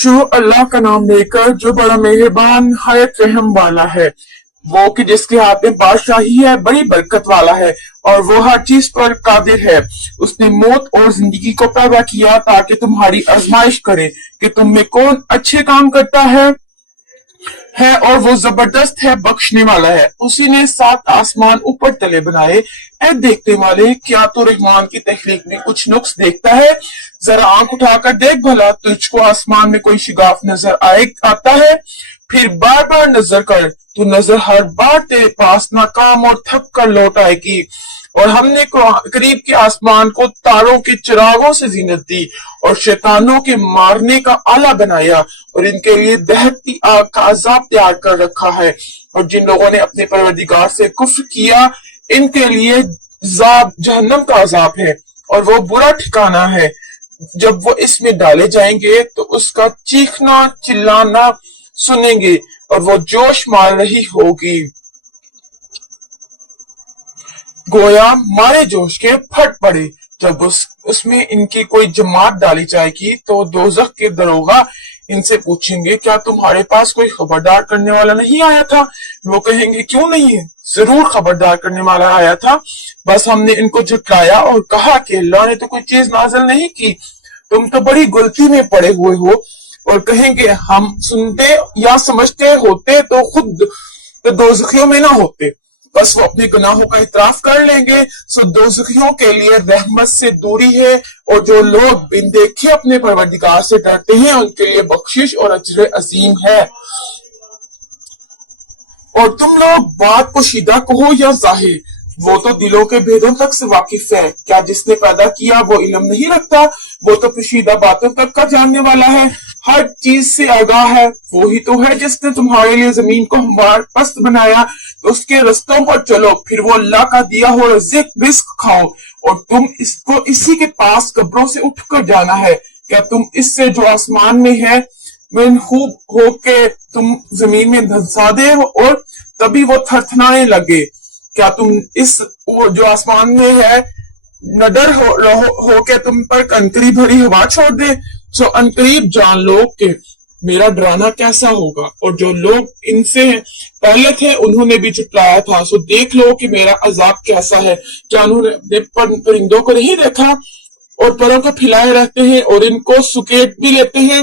शुरू अल्लाह का नाम लेकर जो बड़ा मेहरबान निहायत रहम वाला है, वो कि जिसके हाथ में बादशाही है, बड़ी बरकत वाला है और वो हर चीज पर कादिर है। उसने मौत और जिंदगी को पैदा किया ताकि तुम्हारी आजमाइश करे कि तुम में कौन अच्छे काम करता है और वो जबरदस्त है, बख्शने वाला है। उसी ने 7 आसमान ऊपर तले बनाए। ऐ देखने वाले, क्या तू रहमान की तख्लीक में कुछ नुक्स देखता है? जरा आंख उठाकर देख भला, तुझको आसमान में कोई शिगाफ नजर आता है? फिर बार बार नजर कर, तू नजर हर बार तेरे पास नाकाम और थक कर लौट आएगी। और हमने करीब के आसमान को तारों के चिरागों से जीनत दी और शैतानों के मारने का आला बनाया और इनके लिए दहकती आग का अजाब तैयार कर रखा है। और जिन लोगों ने अपने परवरदिगार से कुफ्र किया, इनके लिए जहन्नम का अजाब है और वो बुरा ठिकाना है। जब वो इसमें डाले जाएंगे तो उसका चीखना चिल्लाना सुनेंगे और वो जोश मार रही होगी, गोया मारे जोश के फट पड़े। जब उसमें इनकी कोई जमात डाली जाएगी तो दोजख के दरोगा इनसे पूछेंगे, क्या तुम्हारे पास कोई खबरदार करने वाला नहीं आया था? वो कहेंगे, क्यों नहीं है? जरूर खबरदार करने वाला आया था, बस हमने इनको झुठलाया और कहा कि अल्लाह ने तो कोई चीज नाज़िल नहीं की, तुम तो बड़ी गलती में पड़े हुए हो। और कहेंगे, हम सुनते या समझते होते तो खुद तो दोजखियों में ना होते। बस वो अपने गुनाहों का इतराफ कर लेंगे। सो दोजखियों के लिए रहमत से दूरी है और जो लोग बिन देखे अपने परवरदिगार से डरते हैं उनके लिए बख्शिश और अजर अजीम है। और तुम लोग बात को शीदा कहो या जाहिर, वो तो दिलों के भेदों तक से वाकिफ है। क्या जिसने पैदा किया वो इल्म नहीं रखता? वो तो पोशीदा बातों तक का जानने वाला है, हर चीज से आगाह है। वो ही तो है जिसने तुम्हारे लिए जमीन को हमवार पस्त बनाया, तो उसके रस्तों पर चलो, फिर वो अल्लाह का दिया हो रिस्क खाओ और तुम इसको इसी के पास कब्रों से उठकर जाना है। क्या तुम इससे जो आसमान में है मनहूब हो के तुम जमीन में धंसा दे और तभी वो थरथराने लगे? क्या तुम इस जो आसमान में है नडर हो के तुम पर कंकरी भरी हवा छोड़ दे? सो अनकरीब जान लो कि मेरा डराना कैसा होगा। और जो लोग इनसे पहले थे उन्होंने भी झुठलाया था, सो देख लो कि मेरा अजाब कैसा है। क्या उन्होंने अपने परिंदों को नहीं देखा और परों को फैलाए रहते हैं और इनको सुकेट भी लेते हैं?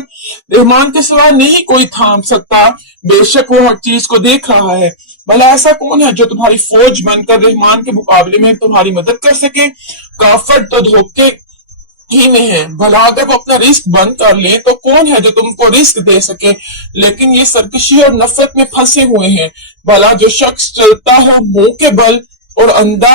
रहमान के सिवा नहीं कोई थाम सकता, बेशक वो हर चीज को देख रहा है। भला ऐसा कौन है जो तुम्हारी फौज बनकर रहमान के मुकाबले में तुम्हारी मदद कर सके? काफर तो धोखे ही में है। भला अगर वो अपना रिस्क बंद कर ले तो कौन है जो तुमको रिस्क दे सके? लेकिन ये सरकशी और नफरत में फंसे हुए हैं। भला जो शख्स चलता हो मुंह के बल और अंधा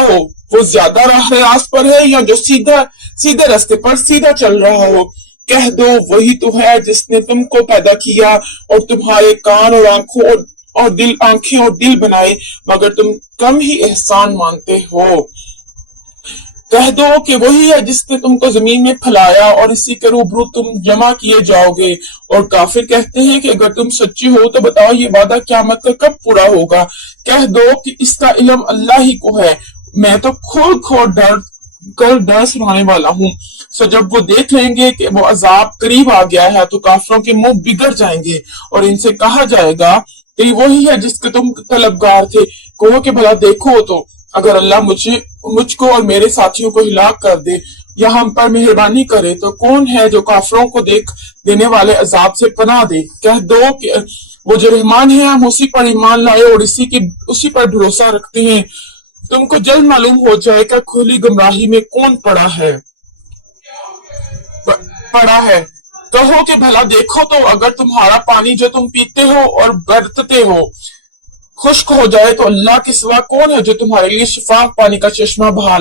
हो वो ज्यादा रास्त पर है या जो सीधे रास्ते पर सीधा चल रहा हो? कह दो, वही तो है जिसने तुमको पैदा किया और तुम्हारे कान और आंखें और दिल बनाए, मगर तुम कम ही एहसान मानते हो। कह दो कि वही है जिसने तुमको जमीन में फैलाया और इसी के रूबरू तुम जमा किए जाओगे। और काफिर कहते हैं कि अगर तुम सच्ची हो तो बताओ ये वादा क़यामत का कब पूरा होगा? कह दो कि इसका इल्म अल्लाह ही को है, मैं तो खोल डर सुनाने वाला हूँ। सो जब वो देख लेंगे कि वो अजाब करीब आ गया है तो काफिरों के मुंह बिगड़ जाएंगे और इनसे कहा जाएगा कि वही है जिसके तुम तलबगार थे। कहो कि भला देखो तो, अगर अल्लाह मुझको और मेरे साथियों को हिलाक कर दे या हम पर मेहरबानी करे तो कौन है जो काफिरों को देख देने वाले अजाब से पनाह दे? कह दो कि वो जो रहमान है हम उसी पर ईमान लाए और उसी पर भरोसा रखते हैं। तुमको जल्द मालूम हो जाएगा खुली गुमराही में कौन पड़ा है। कहो कि भला देखो तो, अगर तुम्हारा पानी जो तुम पीते हो और बरतते हो खुश्क हो जाए तो अल्लाह के सिवा कौन है जो तुम्हारे लिए शिफाफ पानी का चश्मा बहा